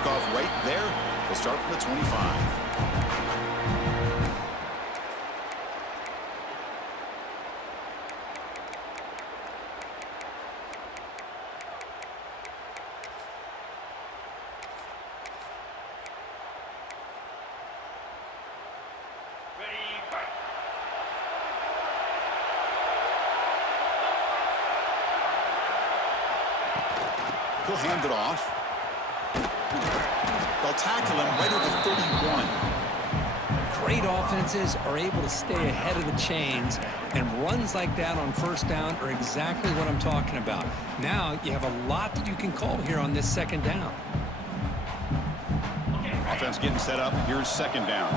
kickoff right there. They'll start from the 25. He'll hand it off. They'll tackle him right at the 31. Great offenses are able to stay ahead of the chains, and runs like that on first down are exactly what I'm talking about. Now you have a lot that you can call here on this second down. Offense getting set up. Here's second down.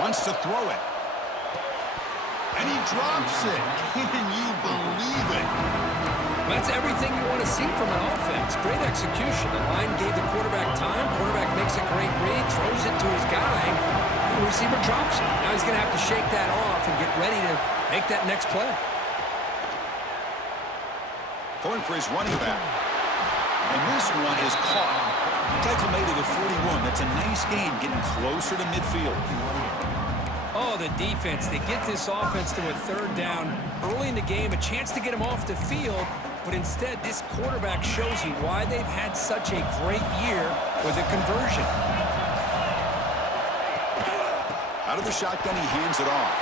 Wants to throw it. And he drops it. Can you believe it? That's everything you want to see from an offense. Great execution. The line gave the quarterback time. Quarterback makes a great read, throws it to his guy, and the receiver drops it. Now he's going to have to shake that off and get ready to make that next play. Going for his running back. And this one is caught. Tackle made at the 41. That's a nice gain, getting closer to midfield. Oh, the defense. They get this offense to a third down early in the game, a chance to get him off the field, but instead this quarterback shows you why they've had such a great year with a conversion. Out of the shotgun, he hands it off.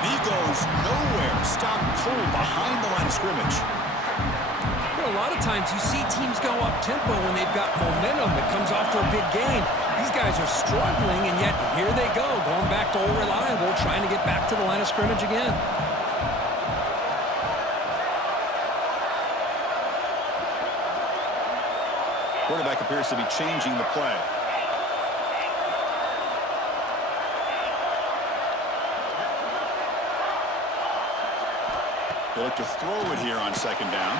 And he goes nowhere. Stop cold behind the line of scrimmage. A lot of times you see teams go up-tempo when they've got momentum that comes off for a big gain. These guys are struggling, and yet here they go, going back to old reliable, trying to get back to the line of scrimmage again. Quarterback appears to be changing the play. They look to throw it here on second down.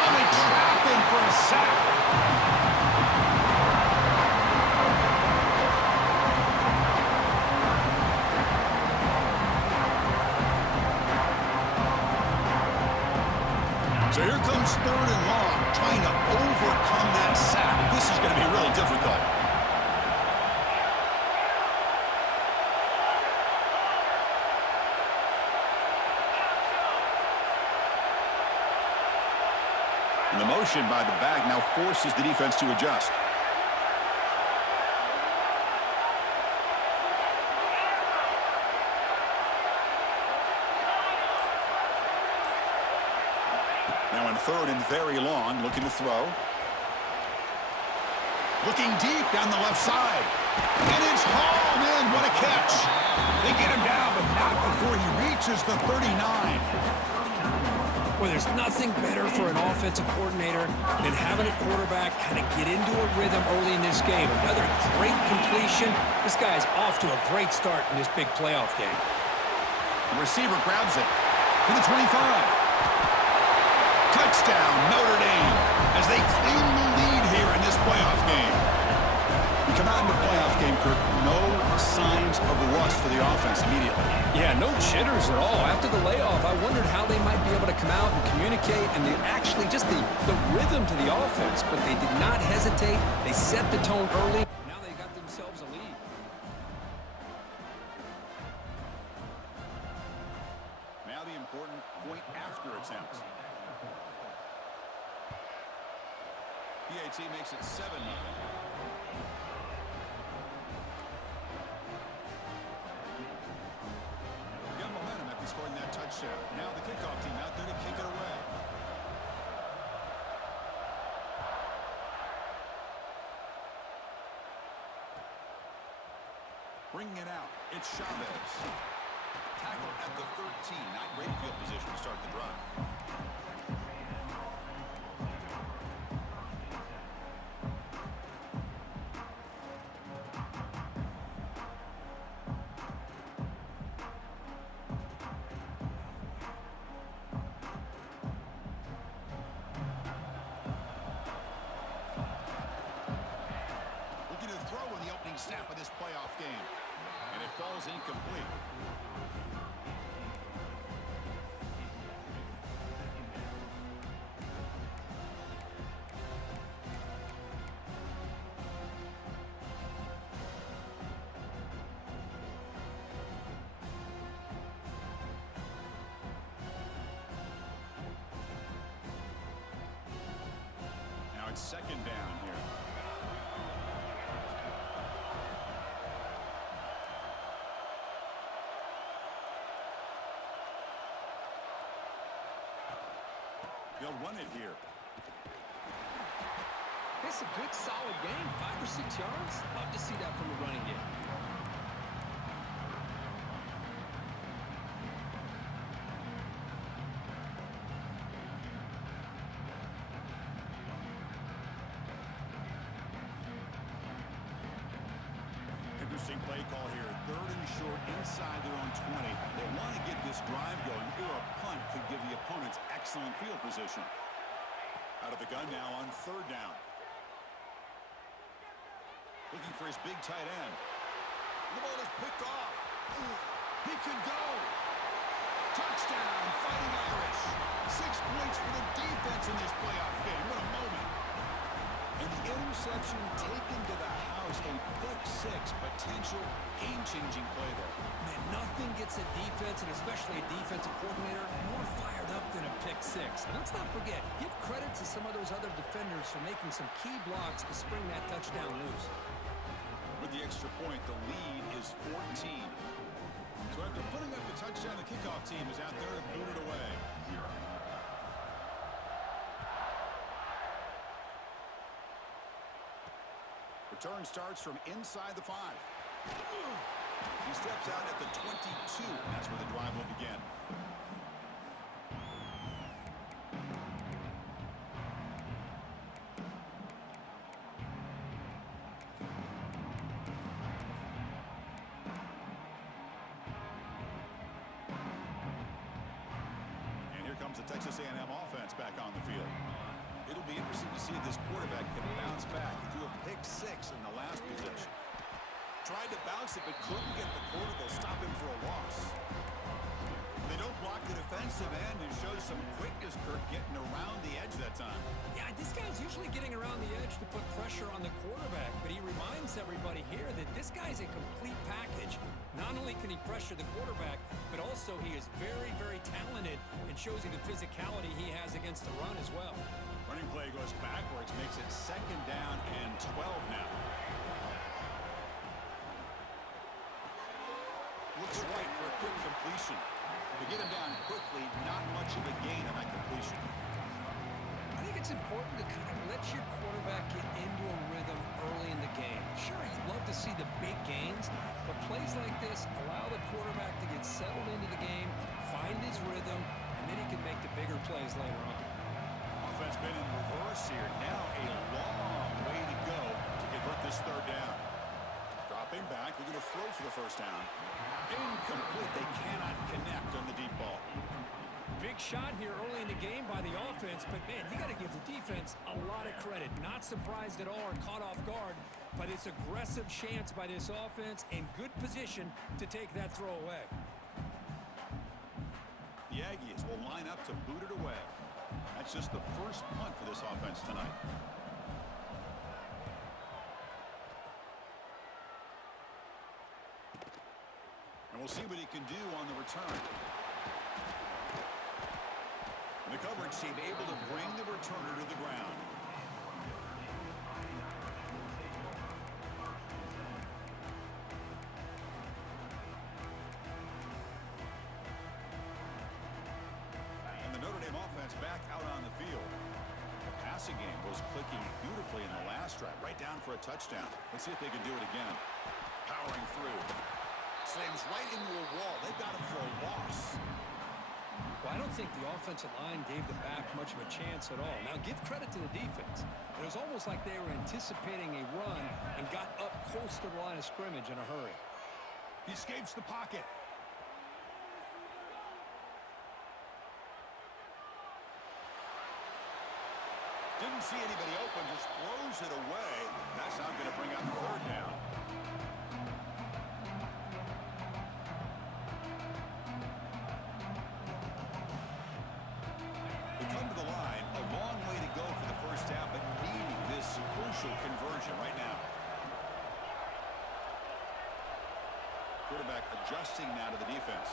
Oh, they trap him for a sack. So here comes third and long, trying to overcome that sack. This is going to be really difficult. And the motion by the back now forces the defense to adjust. Now on third and very long, looking to throw. Looking deep down the left side. And it's hauled in. What a catch. They get him down, but not before he reaches the 39. Well, there's nothing better for an offensive coordinator than having a quarterback kind of get into a rhythm early in this game. Another great completion. This guy's off to a great start in this big playoff game. The receiver grabs it to the 25. Touchdown, Notre Dame, as they claim the lead here in this playoff game. We come out in the playoff game, Kirk, no signs of rust for the offense immediately. Yeah, no jitters at all. After the layoff, I wondered how they might be able to come out and communicate and actually just the rhythm to the offense, but they did not hesitate. They set the tone early. Now they got themselves a lead. Now the important point after attempt. PAT makes it 7-0. Got momentum after scoring that touchdown. Now the kickoff team out there to kick it away. Bringing it out, it's Chavez. Tackle at the 13. Not great field position to start the drive. Snap of this playoff game, and it falls incomplete. It's second down here. They'll run it here. It's a good, solid game. 5 or 6 yards. Love to see that from the running game. Interesting play call here. 3rd and short inside their own 20. They want to get this drive going, or a punt could give the opponents excellent field position. Out of the gun now on 3rd down. Looking for his big tight end. The ball is picked off. He could go. Touchdown, Fighting Irish. 6 points for the defense in this playoff game. What a moment. And the interception taken to the house. A pick 6, potential game-changing play there. Man, nothing gets a defense, and especially a defensive coordinator, more fired up than a pick 6. And let's not forget, give credit to some of those other defenders for making some key blocks to spring that touchdown loose. With the extra point, the lead is 14. So after putting up the touchdown, the kickoff team is out there to boot it away. Return starts from inside the 5. He steps out at the 22. That's where the drive will begin. And here comes the Texas A&M offense back on the field. It'll be interesting to see if this quarterback can bounce back. He threw a pick 6 in the last possession. Tried to bounce it, but couldn't get the quarter. They'll stop him for a loss. They don't block the defensive end and shows some quickness, Kirk, getting around the edge that time. Yeah, this guy's usually getting around the edge to put pressure on the quarterback, but he reminds everybody here that this guy's a complete package. Not only can he pressure the quarterback, but also he is very, very talented and shows you the physicality he has against the run as well. Running play goes backwards, makes it second down and 12 now. Looks right for a quick completion. To get him down quickly, not much of a gain on that completion. I think it's important to kind of let your quarterback get into a rhythm early in the game. Sure, you'd love to see the big gains, but plays like this allow the quarterback to get settled into the game, find his rhythm, and then he can make the bigger plays later on. Offense been in reverse here. Now a long way to go to convert this 3rd down. Dropping back, we're going to throw for the 1st down. Incomplete. They cannot connect on the deep ball. Big shot here early in the game by the offense, but man, you got to give the defense a lot of credit. Not surprised at all or caught off guard, but it's aggressive chance by this offense and good position to take that throw away. The Aggies will line up to boot it away. That's just the first punt for this offense tonight. And we'll see what he can do on the return. And the coverage team able to bring the returner to the ground. And the Notre Dame offense back out on the field. The passing game was clicking beautifully in the last drive, right down for a touchdown. Let's see if they can do it again. Powering through. Slams right into a wall. They got him for a loss. Well, I don't think the offensive line gave the back much of a chance at all. Now, give credit to the defense. It was almost like they were anticipating a run and got up close to the line of scrimmage in a hurry. He escapes the pocket. Didn't see anybody open, just throws it away. That's not going to bring up 3rd down. But needing this crucial conversion right now. Quarterback adjusting now to the defense.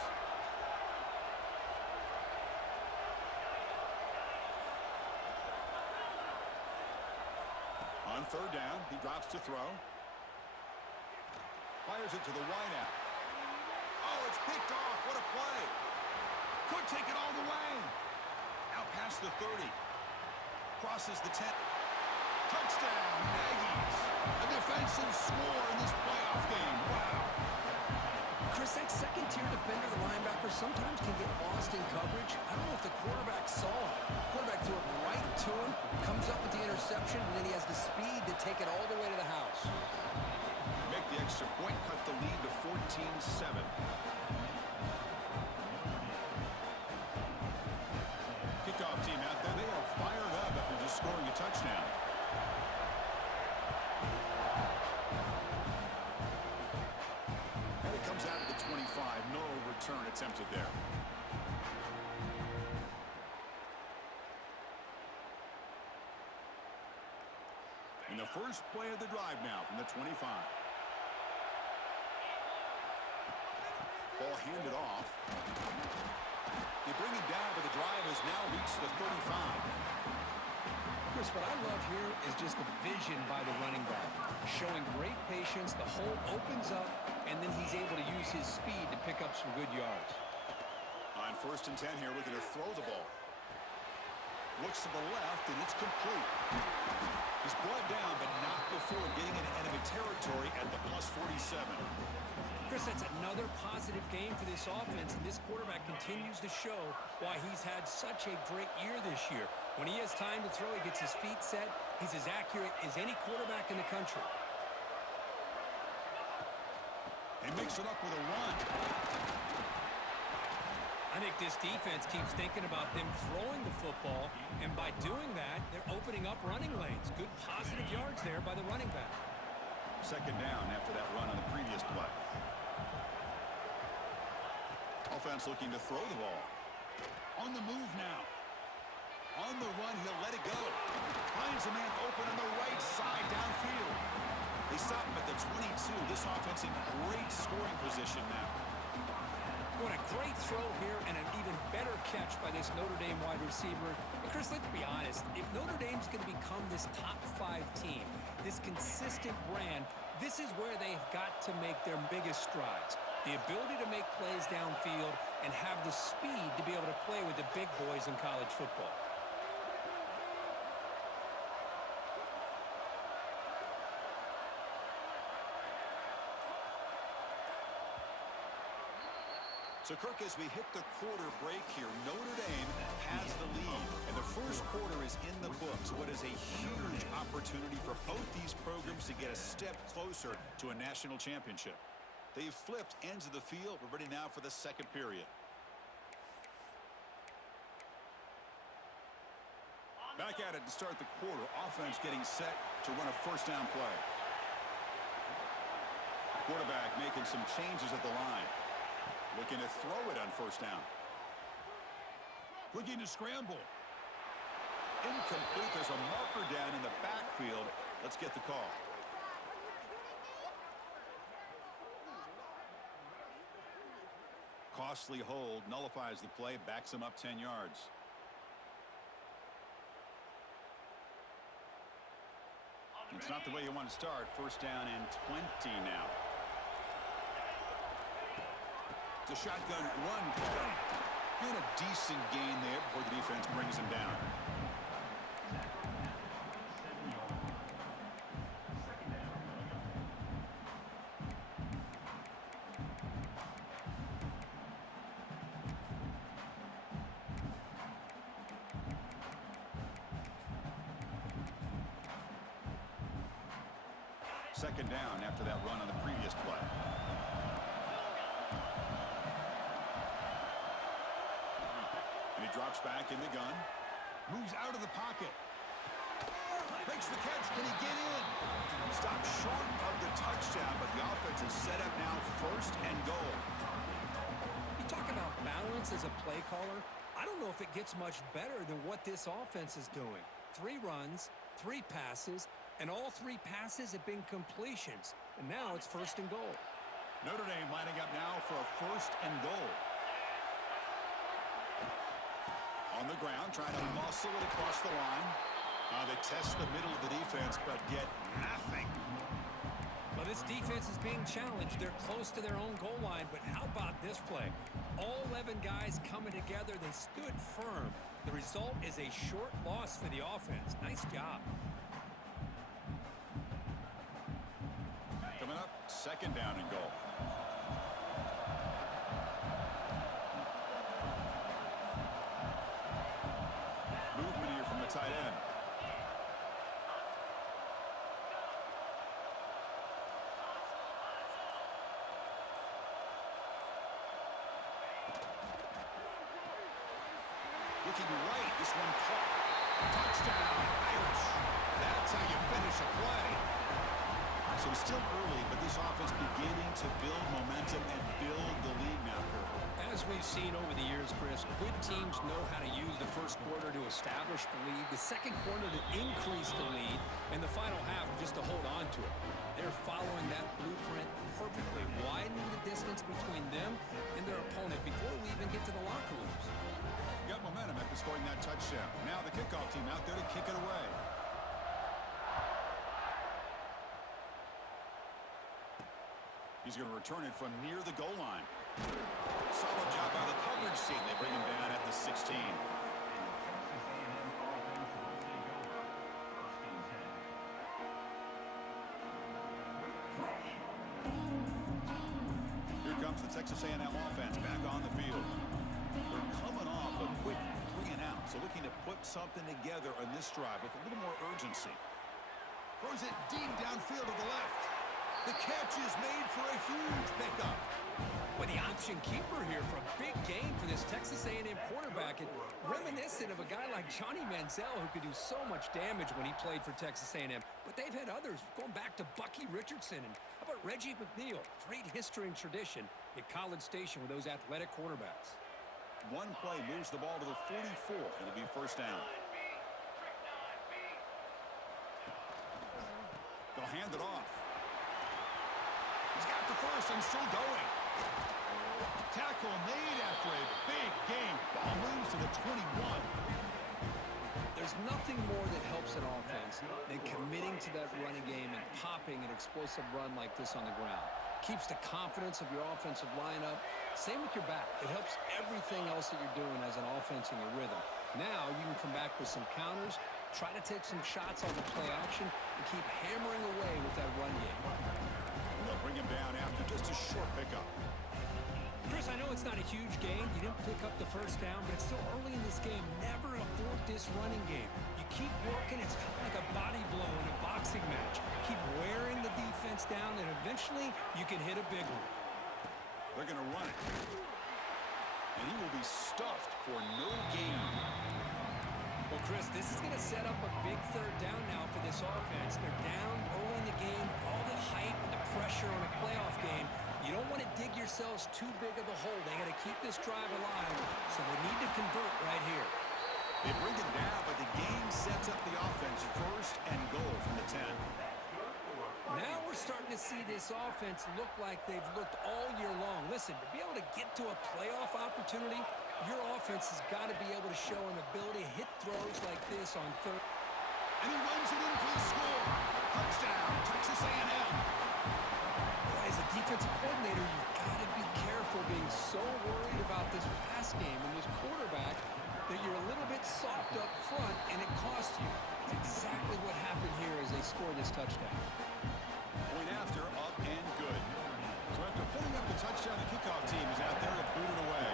third down. He drops to throw. Fires it to the wideout. Oh, it's picked off. What a play. Could take it all the way. Out past the 30. Crosses the 10. Touchdown, Aggies. A defensive score in this playoff game. Wow. Chris, that second-tier defender, the linebacker, sometimes can get lost in coverage. I don't know if the quarterback saw it. The quarterback threw it right to him, comes up with the interception, and then he has the speed to take it all the way to the house. Make the extra point, cut the lead to 14-7. Kickoff team out there. They are fired up after just scoring a touchdown. And it comes out of the 25. No return attempted there. In the first play of the drive now from the 25. Ball handed off. They bring it down, but the drive has now reached the 35. Chris, what I love here is just the vision by the running back. Showing great patience, the hole opens up, and then he's able to use his speed to pick up some good yards. On 1st and 10 here, looking to throw the ball. Looks to the left, and it's complete. He's brought down, but not before getting into enemy territory at the plus 47. Chris, that's another positive game for this offense, and this quarterback continues to show why he's had such a great year this year. When he has time to throw, he gets his feet set. He's as accurate as any quarterback in the country. And makes it up with a run. I think this defense keeps thinking about them throwing the football, and by doing that, they're opening up running lanes. Good positive yards there by the running back. Second down after that run on the previous play. Offense looking to throw the ball. On the move now. On the run, he'll let it go. Finds a man open on the right side downfield. They stop him at the 22. This offense in great scoring position now. What a great throw here and an even better catch by this Notre Dame wide receiver. And Chris, let's be honest. If Notre Dame's going to become this top 5 team, this consistent brand, this is where they've got to make their biggest strides. The ability to make plays downfield and have the speed to be able to play with the big boys in college football. So, Kirk, as we hit the quarter break here, Notre Dame has the lead, and the first quarter is in the books. What is a huge opportunity for both these programs to get a step closer to a national championship. They've flipped ends of the field. We're ready now for the second period. Back at it to start the quarter. Offense getting set to run a first down play. Quarterback making some changes at the line. Looking to throw it on first down. Looking to scramble. Incomplete. There's a marker down in the backfield. Let's get the call. Costly hold. Nullifies the play. Backs him up 10 yards. It's not the way you want to start. First down and 20 now. It's a shotgun run play. Doing a decent gain there before the defense brings him down. Second down after that run on the previous play. And he drops back in the gun. Moves out of the pocket. Makes the catch. Can he get in? Stopped short of the touchdown, but the offense is set up now first and goal. You talk about balance as a play caller. I don't know if it gets much better than what this offense is doing. 3 runs, 3 passes, and all 3 passes have been completions. And now it's first and goal. Notre Dame lining up now for a first and goal. On the ground, trying to muscle it across the line. They test the middle of the defense, but get nothing. Well, this defense is being challenged. They're close to their own goal line, but how about this play? All 11 guys coming together. They stood firm. The result is a short loss for the offense. Nice job. Coming up, second down and goal. Movement here from the tight end. Looking right, this one caught. Touchdown, Irish. That's how you finish a play. So it's still early, but this offense beginning to build momentum and build the lead now, Kirk. As we've seen over the years, Chris, good teams know how to use the first quarter to establish the lead, the second quarter to increase the lead, and the final half just to hold on to it. They're following that blueprint perfectly, widening the distance between them and their opponent before we even get to the locker rooms. Got momentum after scoring that touchdown. Now the kickoff team out there to kick it away. He's going to return it from near the goal line. Solid job by the coverage team. They bring him down at the 16. Here comes the Texas A&M offense back on the field. They're coming off a quick 3-and-out, so looking to put something together on this drive with a little more urgency. Throws it deep downfield to the left. The catch is made for a huge pickup. With the option keeper here for a big gain for this Texas A&M quarterback, and reminiscent of a guy like Johnny Manziel who could do so much damage when he played for Texas A&M. But they've had others going back to Bucky Richardson, and how about Reggie McNeil? Great history and tradition at College Station with those athletic quarterbacks. One play moves the ball to the 44. It'll be first down. They'll hand it off. He's got the first and still going. Tackle made after a big gain. Ball moves to the 21. There's nothing more that helps an offense than committing to that running game and popping an explosive run like this on the ground. Keeps the confidence of your offensive lineup. Same with your back. It helps everything else that you're doing as an offense in your rhythm. Now you can come back with some counters, try to take some shots on the play action, and keep hammering away with that run game. They'll bring him down after just a short pickup. Chris, I know it's not a huge gain. You didn't pick up the first down, but it's still early in this game. Never abort this running game. You keep working. It's kind of like a body blow in a boxing match. Keep wearing the defense down, and eventually you can hit a big one. They're going to run it. And he will be stuffed for no gain. Well, Chris, this is going to set up a big third down now for this offense. They're down early in the game. All the hype and the pressure on a playoff game. You don't want to dig yourselves too big of a hole. They got to keep this drive alive, so they need to convert right here. They bring it down, but the game sets up the offense first and goal from the 10. Now we're starting to see this offense look like they've looked all year long. Listen, to be able to get to a playoff opportunity, your offense has got to be able to show an ability to hit throws like this on third. And he runs it in for the score. Touchdown, Texas A&M. As a defensive coordinator, you've got to be careful being so worried about this pass game and this quarterback that you're a little bit soft up front and it costs you. It's exactly what happened here as they score this touchdown. Point after, up and good. So after putting up the touchdown, the kickoff team is out there to boot it away.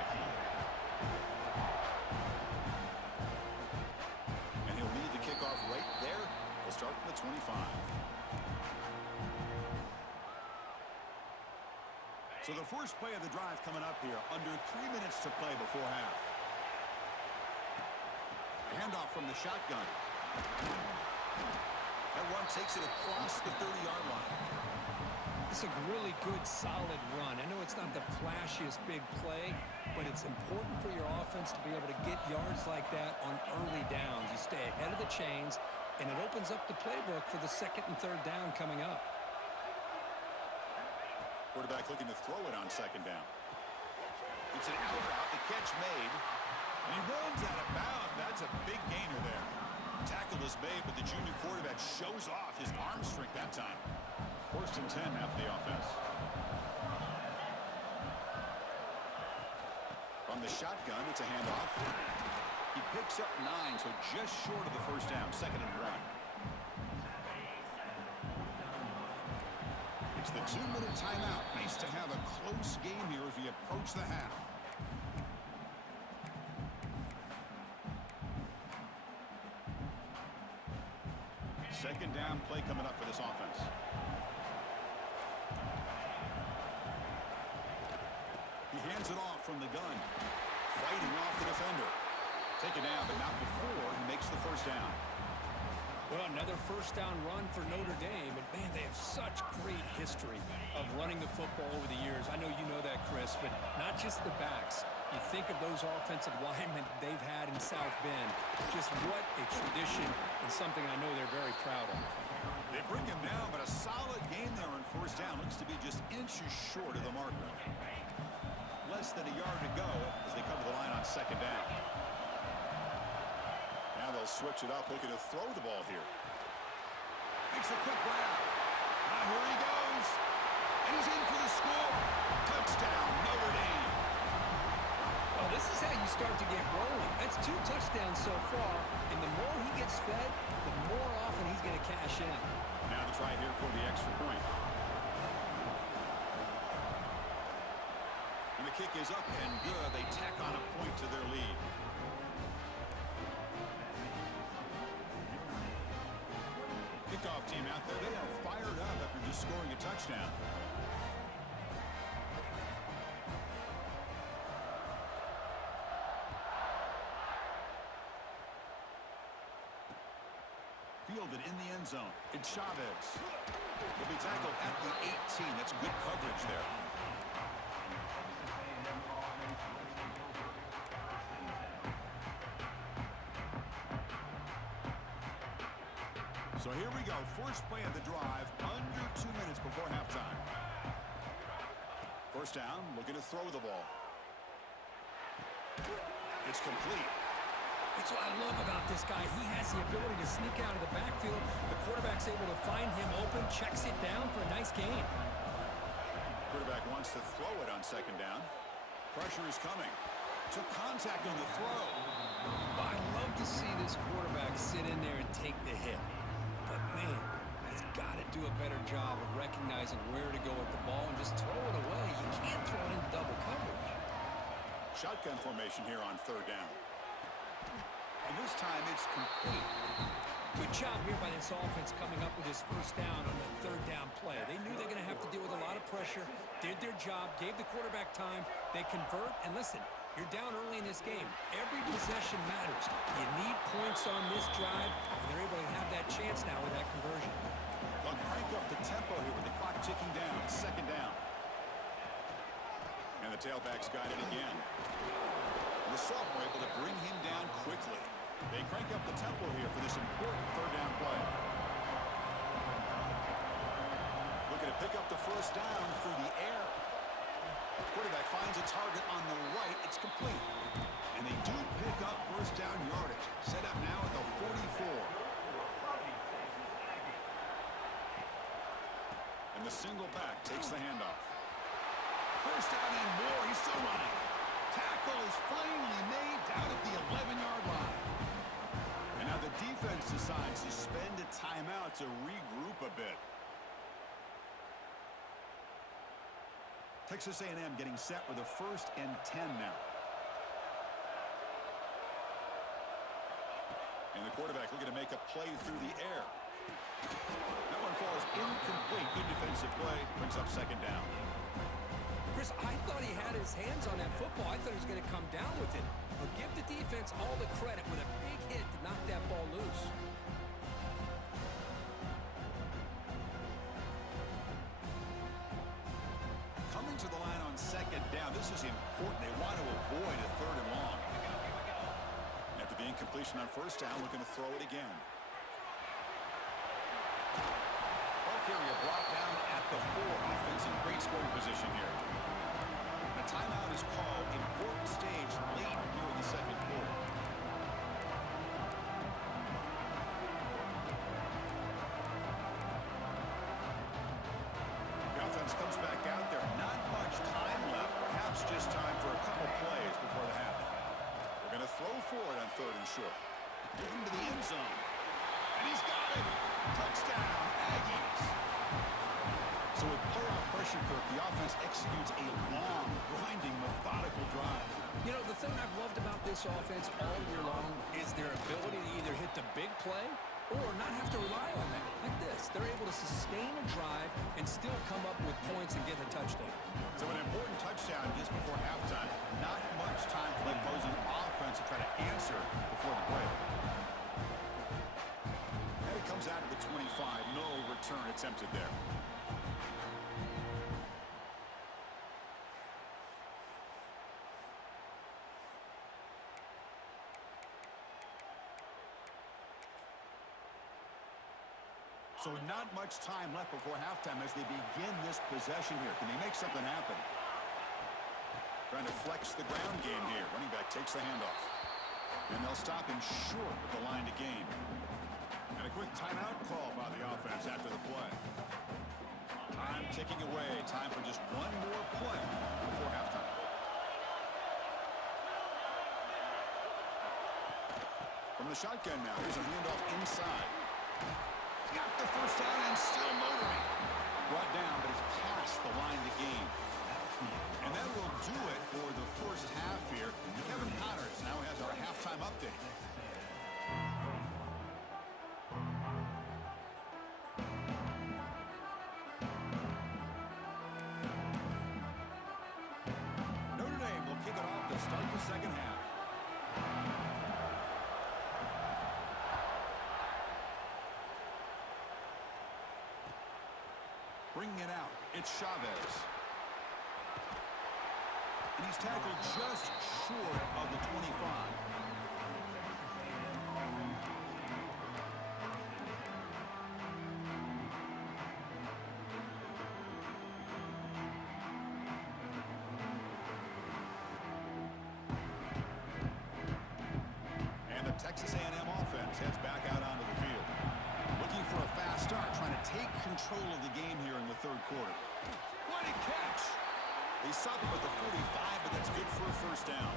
And he'll lead the kickoff right there. We'll start from the 25. So the first play of the drive coming up here, under 3 minutes to play before half. Handoff from the shotgun. That run takes it across the 30-yard line. It's a really good, solid run. I know it's not the flashiest big play, but it's important for your offense to be able to get yards like that on early downs. You stay ahead of the chains, and it opens up the playbook for the second and third down coming up. Quarterback looking to throw it on second down. It's an out route, the catch made. And he runs out of bounds. That's a big gainer there. Tackle is made, but the junior quarterback shows off his arm strength that time. 1st and 10 now for the offense. From the shotgun, it's a handoff. He picks up 9, so just short of the first down. 2nd and 1. It's the 2-minute timeout. Nice to have a close game here as we approach the half. Second down play coming up for this offense. He hands it off from the gun. Fighting off the defender. Taken down, but not before he makes the first down. Well, another first down run for Notre Dame. And, man, they have such great history of running the football over the years. I know you know that, Chris, but not just the backs. You think of those offensive linemen they've had in South Bend. Just what a tradition and something I know they're very proud of. They bring him down, but a solid game there on first down. Looks to be just inches short of the marker. Less than a yard to go as they come to the line on second down. Now they'll switch it up, looking to throw the ball here. Makes a quick grab. Now here he goes. And he's in for the score. Touchdown, Notre Dame. Well, this is how you start to get rolling. That's 2 touchdowns so far, and the more he gets fed, the more often he's going to cash in. Now the try here for the extra point. And the kick is up and good. They tack on a point to their lead. Kickoff team out there. They are fired up after just scoring a touchdown. Fielded in the end zone. It's Chavez. He'll be tackled at the 18. That's good coverage there. So here we go. First play of the drive. Under 2 minutes before halftime. First down. Looking to throw the ball. It's complete. That's what I love about this guy. He has the ability to sneak out of the backfield. The quarterback's able to find him open, checks it down for a nice gain. Quarterback wants to throw it on second down. Pressure is coming. Took contact on the throw. I love to see this quarterback sit in there and take the hit. But, man, he's got to do a better job of recognizing where to go with the ball and just throw it away. You can't throw it in double coverage. Shotgun formation here on third down. And this time it's complete. Good job here by this offense coming up with his first down on the third down play. They knew they were going to have to deal with a lot of pressure, did their job, gave the quarterback time. They convert, and listen, you're down early in this game. Every possession matters. You need points on this drive, and they're able to have that chance now with that conversion. They'll crank up the tempo here with the clock ticking down. Second down. And the tailback's got it again. The sophomore able to bring him down quickly. They crank up the tempo here for this important third down play. Looking to pick up the first down through the air. Quarterback finds a target on the right. It's complete. And they do pick up first down yardage. Set up now at the 44. And the single back takes the handoff. First down and more. He's still running. Tackle is finally made down at the 11-yard line. And now the defense decides to spend a timeout to regroup a bit. Texas A&M getting set with a 1st and 10 now. And the quarterback looking to make a play through the air. That one falls incomplete. Good defensive play. Brings up second down. Chris, I thought he had his hands on that football. I thought he was going to come down with it. But give the defense all the credit with a big hit to knock that ball loose. Coming to the line on second down. This is important. They want to avoid a third and long. After the incompletion on first down, looking to throw it again. Ball carrier brought down at the 4. Offense in great scoring position here. A timeout is called. Important stage late here in the second quarter. throw for it on 3rd and short. Into the end zone. And he's got it. Touchdown, Aggies. So with playoff pressure, Kirk, the offense executes a long, grinding, methodical drive. You know, the thing I've loved about this offense all year long is their ability to either hit the big play or not have to rely on that. Like this, they're able to sustain a drive and still come up with points and get a touchdown. So an important touchdown just before halftime. Not much time for the opposing offense to try to answer before the break. And it comes out of the 25. No return attempted there. So not much time left before halftime as they begin this possession here. Can they make something happen? Trying to flex the ground game here. Running back takes the handoff. And they'll stop him short with the line to gain. And a quick timeout call by the offense after the play. Time ticking away. Time for just one more play before halftime. From the shotgun now, here's a handoff inside. Got the first down and still motoring. Brought down, but it's past the line to gain. And that will do it for the first half here. Kevin Connors now has our halftime update. Notre Dame will kick it off to start the second half. Bringing it out, it's Chavez. And he's tackled just short of the 25. And the Texas A&M offense heads back out onto the field. Looking for a fast start, trying to take control of the game here in the 3rd quarter. What a catch! They stop him at the 45, but that's good for a first down.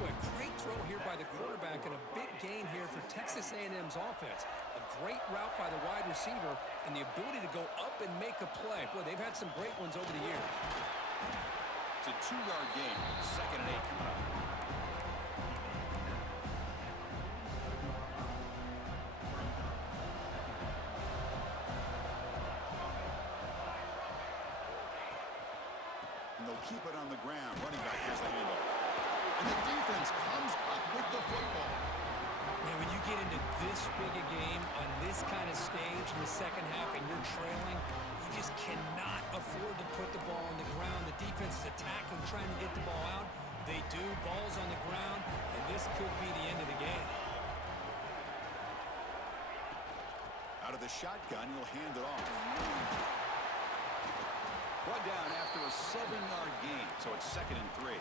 Boy, great throw here by the quarterback and a big gain here for Texas A&M's offense. A great route by the wide receiver and the ability to go up and make a play. Boy, they've had some great ones over the years. It's a 2-yard gain. 2nd and 8 coming up. And they'll keep it on the ground. Running back, here's the handoff. And the defense comes up with the football. Man, when you get into this big a game on this kind of stage in the second half and you're trailing, you just cannot afford to put the ball on the ground. The defense is attacking, trying to get the ball out. They do. Ball's on the ground, and this could be the end of the game. Out of the shotgun, he'll hand it off. Brought down after a 7-yard gain, so it's 2nd and 3.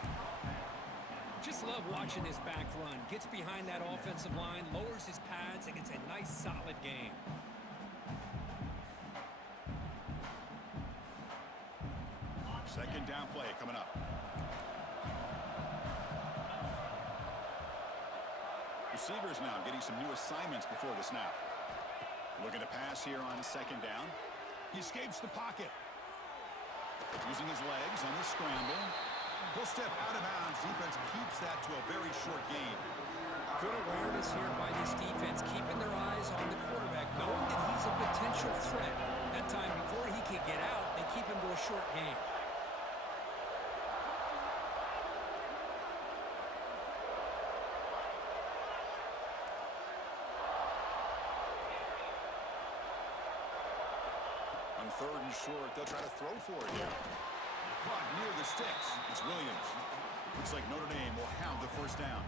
Just love watching this back run. Gets behind that offensive line, lowers his pads, and gets a nice, solid game. Second down play coming up. Receivers now getting some new assignments before the snap. Looking to pass here on 2nd down. He escapes the pocket. Using his legs on the scramble. He'll step out of bounds. Defense keeps that to a very short gain. Good awareness here by this defense, keeping their eyes on the quarterback, knowing that he's a potential threat. That time before he can get out, they keep him to a short gain. On 3rd and short, they'll try to throw for it here. Caught near the sticks. It's Williams. Looks like Notre Dame will have the first down.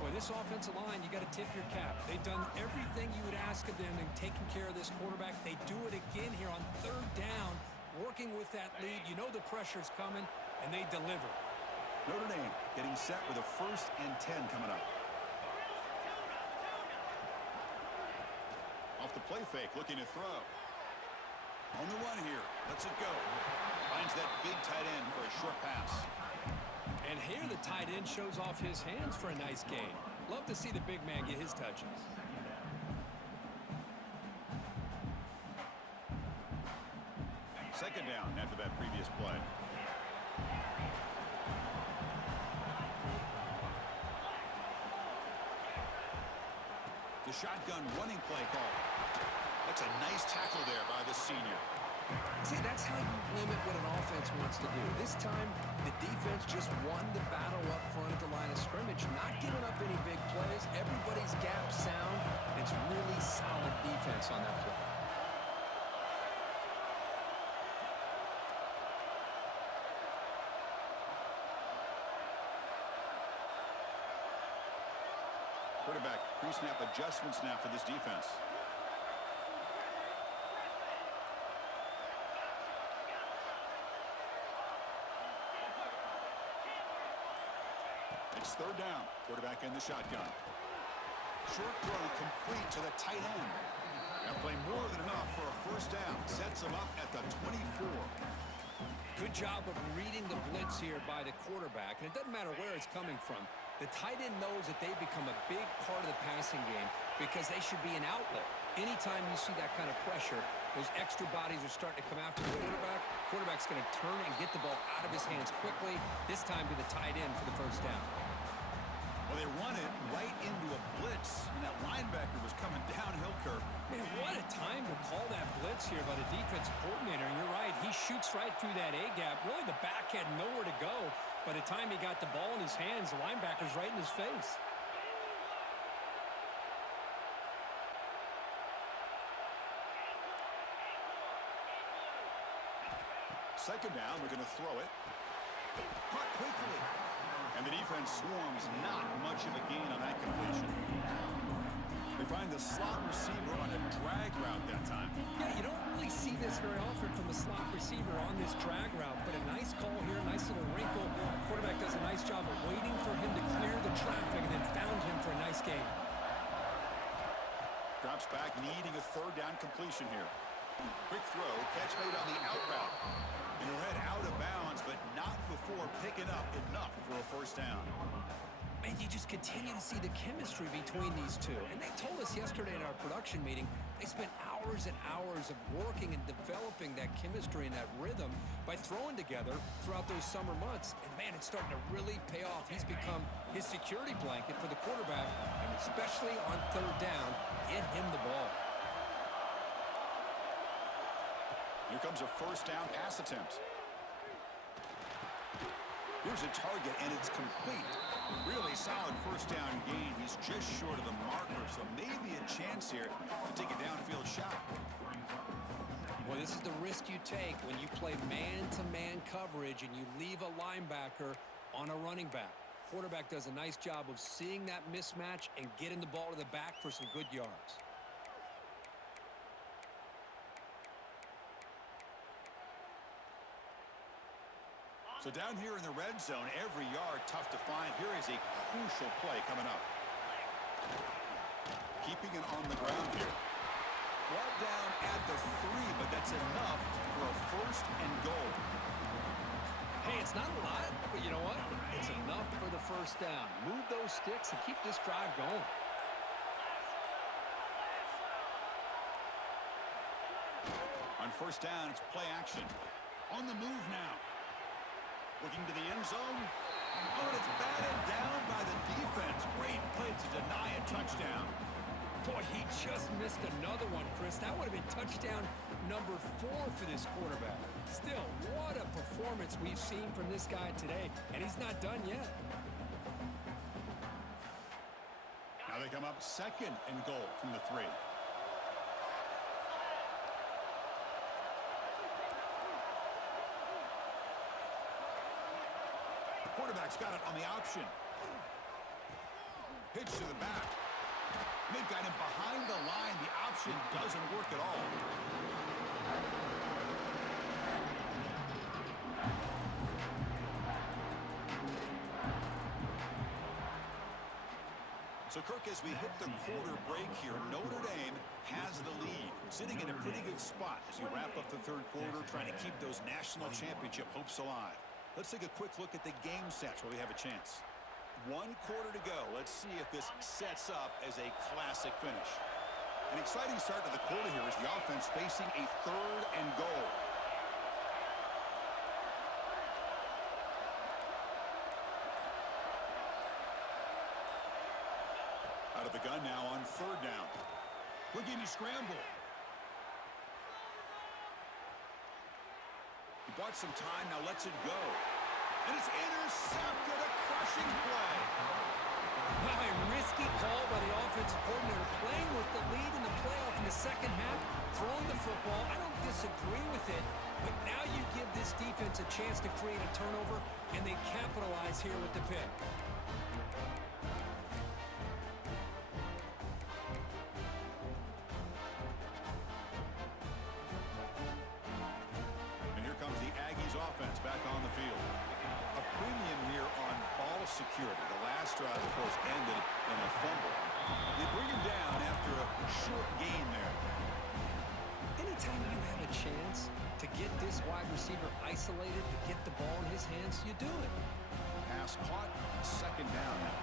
Boy, this offensive line, you got to tip your cap. They've done everything you would ask of them in taking care of this quarterback. They do it again here on 3rd down, working with that lead. You know the pressure's coming, and they deliver. Notre Dame getting set with a 1st and 10 coming up. Off the play fake, looking to throw. On the run here, lets it go. Finds that big tight end for a short pass. And And here the tight end shows off his hands for a nice gain. Love to see the big man get his touches. Second down after that previous play. The shotgun running play call. That's a nice tackle there by the senior. See, that's how you limit what an offense wants to do. This time, the defense just won the battle up front at the line of scrimmage, not giving up any big plays. Everybody's gap sound. It's really solid defense on that play. Quarterback pre-snap adjustments now for this defense. It's third down. Quarterback in the shotgun. Short throw complete to the tight end. That play more than enough for a first down. Sets him up at the 24. Good job of reading the blitz here by the quarterback, and it doesn't matter where it's coming from. The tight end knows that they've become a big part of the passing game because they should be an outlet. Anytime you see that kind of pressure, those extra bodies are starting to come after the quarterback. Quarterback's going to turn and get the ball out of his hands quickly, this time to the tight end for the first down. Well, they run it right into a blitz, and that linebacker was coming downhill, Kirk. Man, what a time to call that blitz here by the defensive coordinator. And you're right, he shoots right through that A-gap. Really, the back had nowhere to go. By the time he got the ball in his hands, the linebacker's right in his face. Second down, we're going to throw it. Caught quickly. And the defense swarms, not much of a gain on that completion. They find the slot receiver on a drag route that time. Yeah, you don't really see this very often from the slot receiver on this drag route, but a nice call here, nice little wrinkle. Quarterback does a nice job of waiting for him to clear the traffic and then found him for a nice gain. Drops back, needing a third down completion here. Quick throw, catch made on the out route. And he'll head out of bounds, but not before picking up enough for a first down. And you just continue to see the chemistry between these two. And they told us yesterday in our production meeting, they spent hours and hours of working and developing that chemistry and that rhythm by throwing together throughout those summer months. And man, it's starting to really pay off. He's become his security blanket for the quarterback, and especially on third down, get him the ball. Here comes a first down pass attempt. Here's a target, and it's complete. Really solid first down gain. He's just short of the marker, so maybe a chance here to take a downfield shot. Well, this is the risk you take when you play man-to-man coverage and you leave a linebacker on a running back. Quarterback does a nice job of seeing that mismatch and getting the ball to the back for some good yards. So down here in the red zone, every yard tough to find. Here is a crucial play coming up. Keeping it on the ground here. Brought down at the 3, but that's enough for a first and goal. Hey, it's not a lot, but you know what? It's enough for the first down. Move those sticks and keep this drive going. On first down, it's play action. On the move now. Looking to the end zone. Oh, and it's batted down by the defense. Great play to deny a touchdown. Boy, he just missed another one, Chris. That would have been touchdown number 4 for this quarterback. Still, what a performance we've seen from this guy today, and he's not done yet. Now they come up second and goal from the 3. Quarterback's got it on the option. Pitch to the back. They've got him behind the line. The option doesn't work at all. So, Kirk, as we hit the quarter break here, Notre Dame has the lead, sitting in a pretty good spot as we wrap up the third quarter, trying to keep those national championship hopes alive. Let's take a quick look at the game sets where we have a chance. 1 quarter to go. Let's see if this sets up as a classic finish. An exciting start to the quarter here as the offense facing a 3rd and goal. Out of the gun now on 3rd down. Looking to scramble. He bought some time, now lets it go. And it's intercepted, a crushing play. A risky call by the offensive coordinator, playing with the lead in the playoff in the second half, throwing the football. I don't disagree with it, but now you give this defense a chance to create a turnover, and they capitalize here with the pick. Offense back on the field. A premium here on ball security. The last drive, of course, ended in a fumble. They bring him down after a short gain there. Anytime you have a chance to get this wide receiver isolated, to get the ball in his hands, you do it. Pass caught, 2nd down now.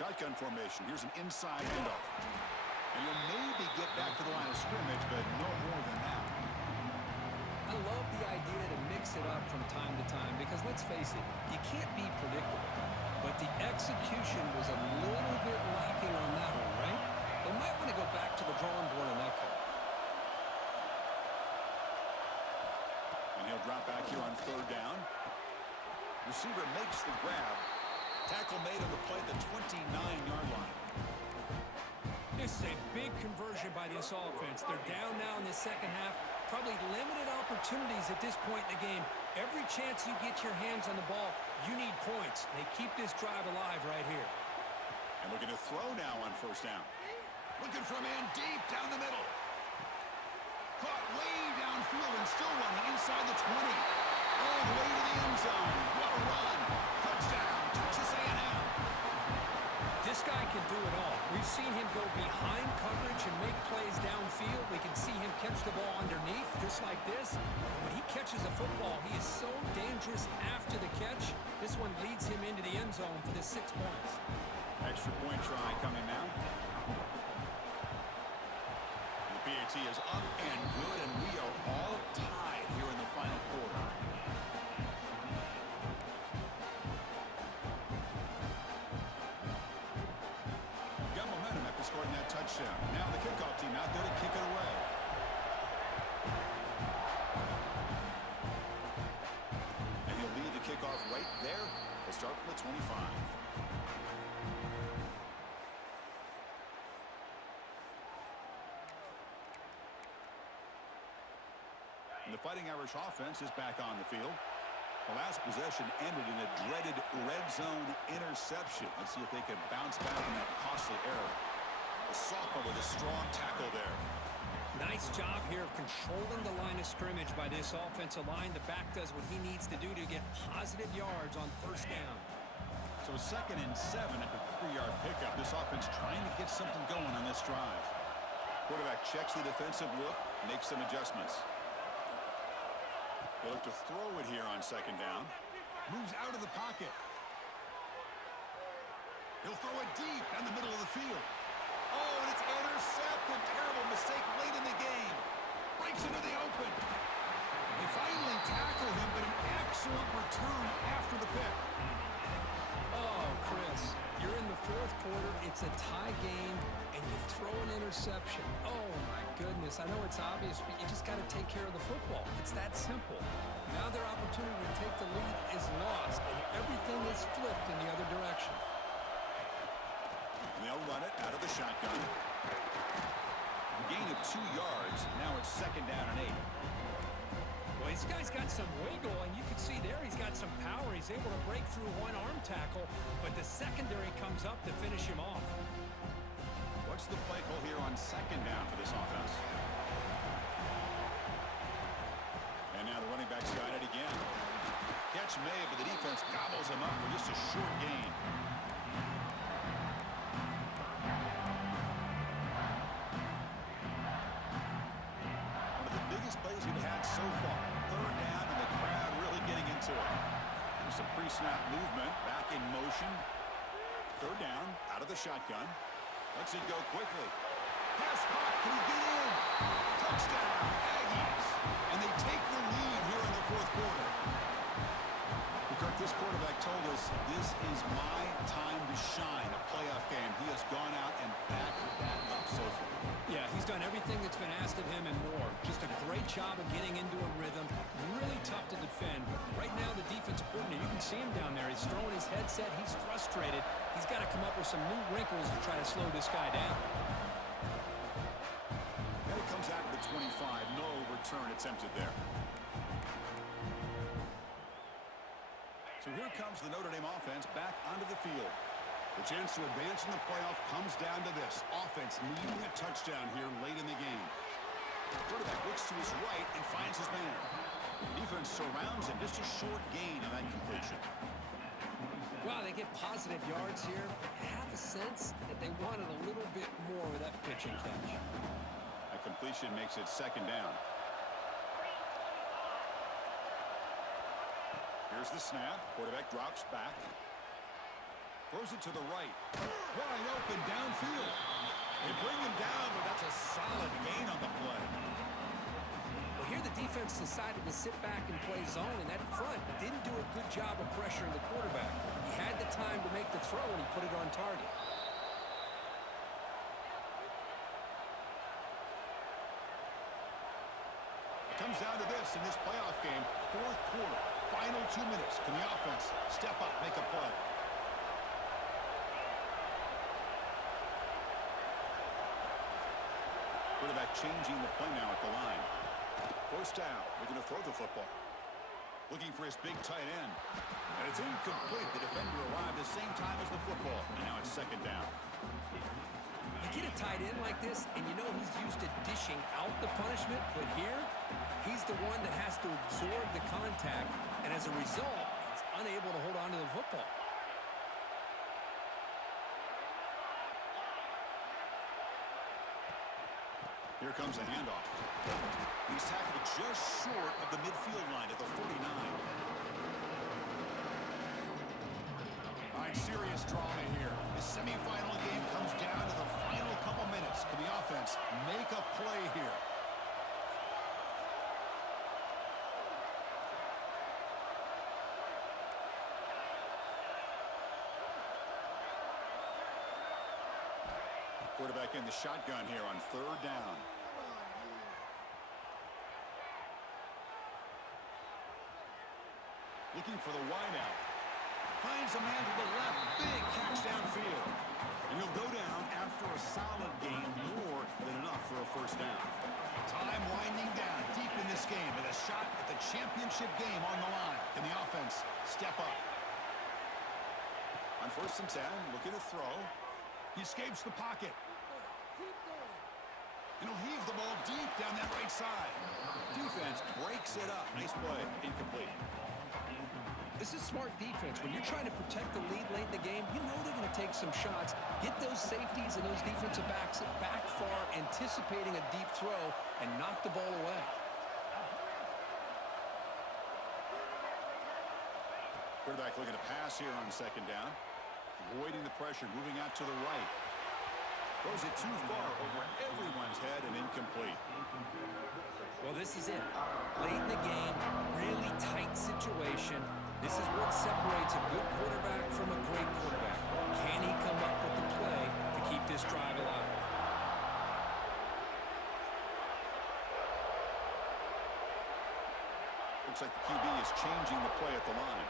Shotgun formation. Here's an inside handoff. And he'll maybe get back to the line of scrimmage, but no more than that. I love the idea to mix it up from time to time because, let's face it, you can't be predictable. But the execution was a little bit lacking on that one, right? They might want to go back to the drawing board on that call. And he'll drop back here on 3rd down. Receiver makes the grab. Tackle made on the play at the 29-yard line. This is a big conversion by this offense. They're down now in the second half. Probably limited opportunities at this point in the game. Every chance you get your hands on the ball, you need points. They keep this drive alive right here. And looking to throw now on 1st down. Looking for a man deep down the middle. Caught way downfield and still running inside the 20. All the way to the end zone. What a run. Touchdown. Texas A&M. This guy can do it all. We've seen him go behind coverage and make plays downfield. We can see him catch the ball underneath, just like this. And when he catches a football, he is so dangerous after the catch. This one leads him into the end zone for the 6 points. Extra point try coming now. The PAT is up and good, and we are all tied here in the final quarter. Scoring that touchdown. Now the kickoff team out there to kick it away. And he'll lead the kickoff right there. He'll start from the 25. And the Fighting Irish offense is back on the field. The last possession ended in a dreaded red zone interception. Let's see if they can bounce back from that costly error. The sophomore with a strong tackle there. Nice job here of controlling the line of scrimmage by this offensive line. The back does what he needs to do to get positive yards on 1st down. So 2nd and 7 at the 3-yard pickup. This offense trying to get something going on this drive. Quarterback checks the defensive look, makes some adjustments. They look to throw it here on 2nd down. Moves out of the pocket. He'll throw it deep down the middle of the field. Oh, and it's intercepted. Terrible mistake late in the game. Breaks into the open. They finally tackle him, but an excellent return after the pick. Oh, Chris, you're in the 4th quarter. It's a tie game, and you throw an interception. Oh, my goodness. I know it's obvious, but you just got to take care of the football. It's that simple. Now their opportunity to take the lead is lost, and everything is flipped in the other direction. And they'll run it out of the shotgun. A gain of 2 yards. Now it's 2nd down and 8. Well, this guy's got some wiggle, and you can see there he's got some power. He's able to break through one arm tackle, but the secondary comes up to finish him off. What's the play call here on 2nd down for this offense? And now the running back's got it again. Catch made, but the defense gobbles him up for just a short gain. some pre-snap movement. Back in motion. Third down, out of the shotgun. Lets it go quickly. Pass caught. Can he get in? Touchdown, Aggies. And they take the lead here in the fourth quarter. Kirk, this quarterback told us this is my time to shine, a playoff game. He has gone out and backed that up so far. Yeah, he's done everything that's been asked of him and more. Just a great job of getting into a rhythm. Really tough to defend. Right now, the defensive coordinator, you can see him down there. He's throwing his headset. He's frustrated. He's got to come up with some new wrinkles to try to slow this guy down. And it comes out to the 25. No return attempted there. So here comes the Notre Dame offense back onto the field. The chance to advance in the playoff comes down to this. Offense needing a touchdown here late in the game. The quarterback looks to his right and finds his man. Defense surrounds him. Just a short gain on that completion. Wow, they get positive yards here. I have a sense that they wanted a little bit more with that pitch and catch. A completion makes it second down. Here's the snap. Quarterback drops back. Throws it to the right. Wide open downfield. They bring him down, but that's a solid gain on the play. Well, here the defense decided to sit back and play zone, and that front didn't do a good job of pressuring the quarterback. He had the time to make the throw, and he put it on target. It comes down to this in this playoff game. Fourth quarter. Final 2 minutes. Can the offense step up, make a play? Quarterback changing the play now at the line. First down. They're going to throw the football. Looking for his big tight end. And it's incomplete. The defender arrived the same time as the football. And now it's second down. You get a tight end like this, and you know he's used to dishing out the punishment, but here, he's the one that has to absorb the contact, and as a result, he's unable to hold on to the football. Here comes a handoff. He's tackled just short of the midfield line at the 49. All right, serious drama here. The semifinal game comes down to the final couple minutes. Can the offense make a play here? Quarterback in the shotgun here on third down. Looking for the wideout. Finds a man to the left. Big catch downfield. And he'll go down after a solid gain, more than enough for a first down. Time winding down deep in this game with a shot at the championship game on the line. Can the offense step up? On 1st and 10, looking to throw. He escapes the pocket. And he'll heave the ball deep down that right side. Defense breaks it up. Nice play. Incomplete. This is smart defense. When you're trying to protect the lead late in the game, you know they're going to take some shots, get those safeties and those defensive backs back far, anticipating a deep throw, and knock the ball away. Quarterback looking to pass here on second down. Avoiding the pressure, moving out to the right. Throws it too far over everyone's head and incomplete. Well, this is it. Late in the game, really tight situation. This is what separates a good quarterback from a great quarterback. Can he come up with the play to keep this drive alive? Looks like the QB is changing the play at the line.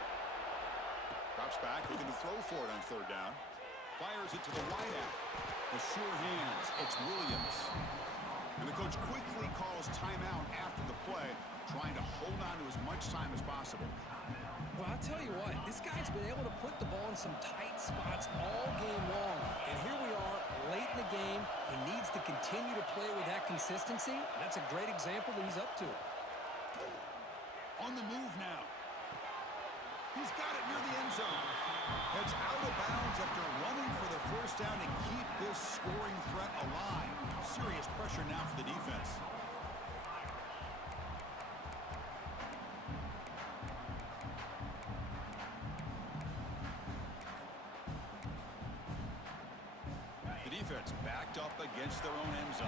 Drops back, looking to throw for it on third down. Fires it to the wideout. The sure hands, it's Williams. And the coach quickly calls timeout after the play, trying to hold on to as much time as possible. Well, I'll tell you what, this guy's been able to put the ball in some tight spots all game long. And here we are, late in the game. He needs to continue to play with that consistency. And that's a great example that he's up to. On the move now. He's got it near the end zone. Heads out of bounds after running for the first down to keep this scoring threat alive. Serious pressure now for the defense. defense backed up against their own end zone.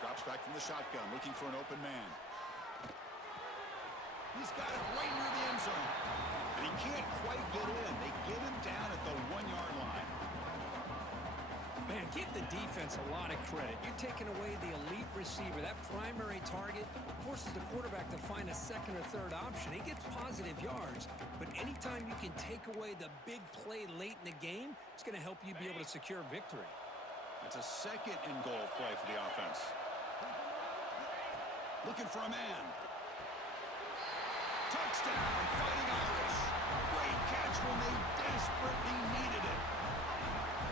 Drops back from the shotgun, looking for an open man. He's got it right near the end zone. And he can't quite get in. They get him down at the 1-yard line. Man, give the defense a lot of credit. You're taking away the elite receiver. That primary target forces the quarterback to find a second or third option. He gets positive yards, but anytime you can take away the big play late in the game, it's going to help you be able to secure victory. It's a second and goal play for the offense. Looking for a man. Touchdown, Fighting Irish. Great catch when they desperately needed it.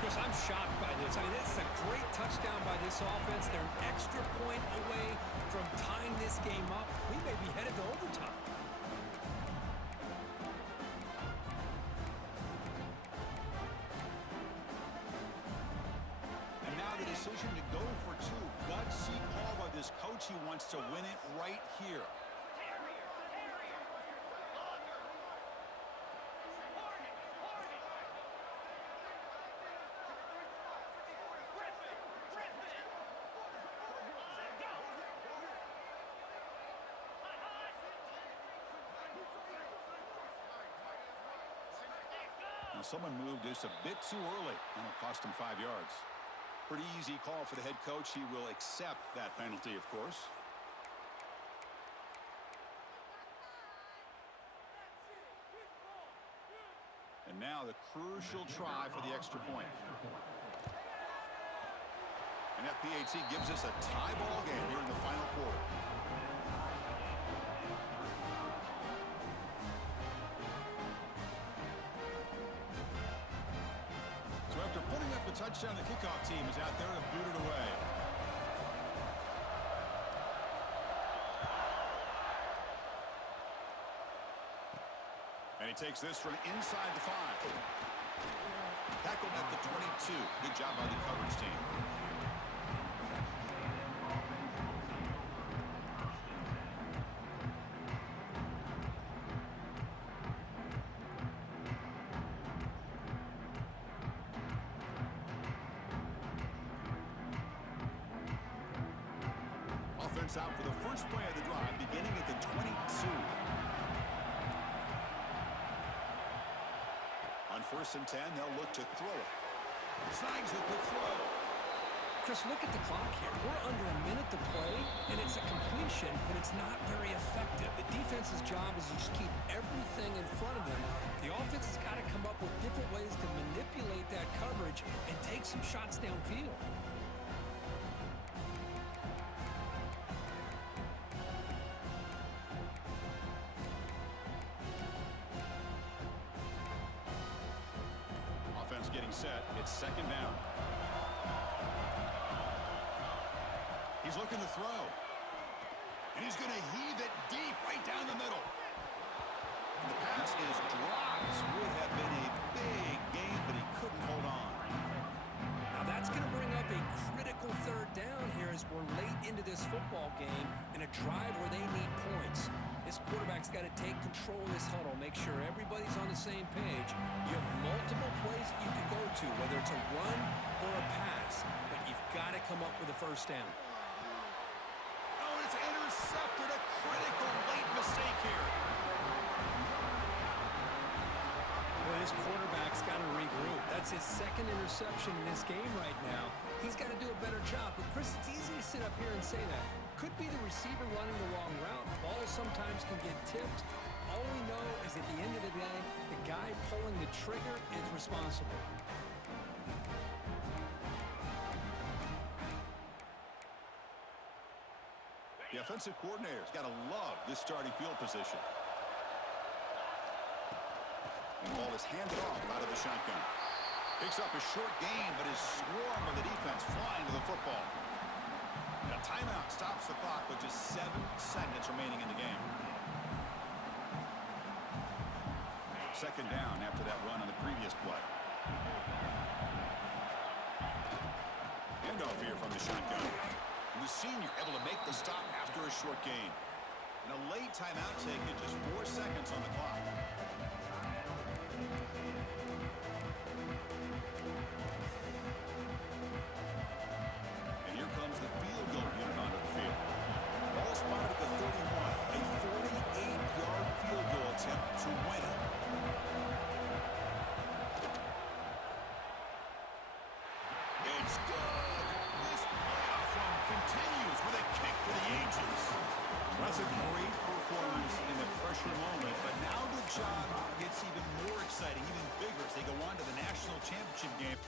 Chris, I'm shocked by this. I mean, this is a great touchdown by this offense. They're an extra point away from tying this game up. We may be headed to overtime. And now the decision to go for two. Gutsy call by this coach. He wants to win it right here. Someone moved this a bit too early, and it cost him 5 yards. Pretty easy call for the head coach. He will accept that penalty, of course. And now the crucial try for the extra point. And that PAT gives us a tie ball game here in the final quarter. After putting up a touchdown, the kickoff team is out there to boot it away. And he takes this from inside the 5. Tackled at the 22. Good job by the coverage team. Out for the first play of the drive, beginning at the 22. On 1st and 10, they'll look to throw it. Signs with the throw. Chris, look at the clock here. We're under a minute to play, and it's a completion, but it's not very effective. The defense's job is to just keep everything in front of them. The offense has got to come up with different ways to manipulate that coverage and take some shots downfield. Getting set. It's second down. He's looking to throw. And he's going to heave it deep right down the middle. And the pass is dropped. Would have been a big game, but he couldn't hold on. Now that's going to bring up a critical third down here as we're late into this football game in a drive where they need points. This quarterback's got to take control of this huddle, make sure everybody's on the same page. You have multiple plays that you can go to, whether it's a run or a pass, but you've got to come up with a first down. Oh, it's intercepted. A critical late mistake here. Well, this quarterback's got to regroup. That's his second interception in this game right now. He's got to do a better job. But, Chris, it's easy to sit up here and say that. Could be the receiver running the wrong route. Ball sometimes can get tipped. All we know is at the end of the day, the guy pulling the trigger is responsible. The offensive coordinator's got to love this starting field position. And the ball is handed off out of the shotgun. Picks up a short gain, but is swarmed by the defense flying to the football. And a timeout stops the clock with just 7 seconds remaining in the game. second down after that run on the previous play. Handoff here from the shotgun. And the senior able to make the stop after a short gain. And a late timeout taken, just 4 seconds on the clock. And here comes the field goal unit onto the field. Ball spotted at the 31. A 48-yard field goal attempt to win it. It's good. This playoff run continues with a kick for the ages. That's a great performance in the pressure moment, but now the job gets even more exciting, even bigger as they go on to the national championship game.